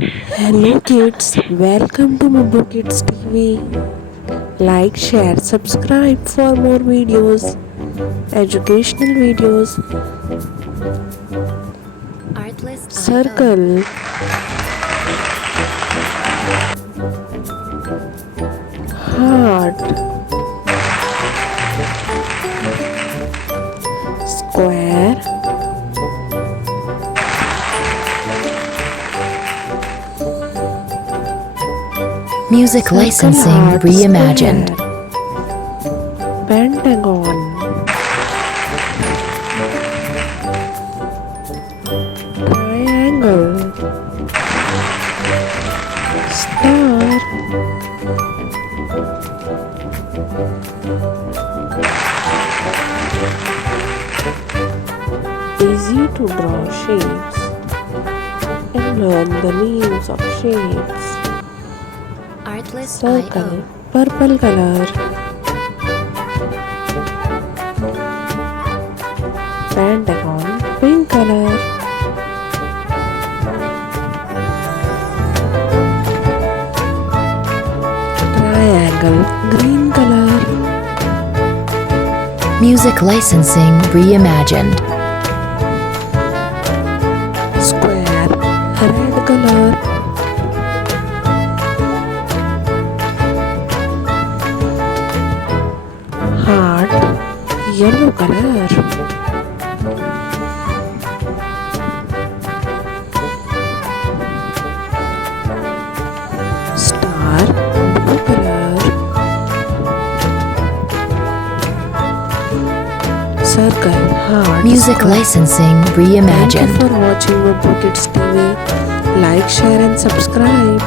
Hello kids, welcome to Mubbo Kids TV. Like, share, subscribe for more videos, educational videos. Circle, heart, square, Music circle licensing heart, reimagined. square, Pentagon, triangle, star, easy to draw shapes and learn the names of shapes. Circle, purple color, Pentagon, pink color, triangle, green color, Music licensing reimagined. square, red color, heart, yellow color, star, blue color, circle, heart, Music square. licensing Thank you reimagined. for watching Mubbo Kids TV. Like, share and subscribe.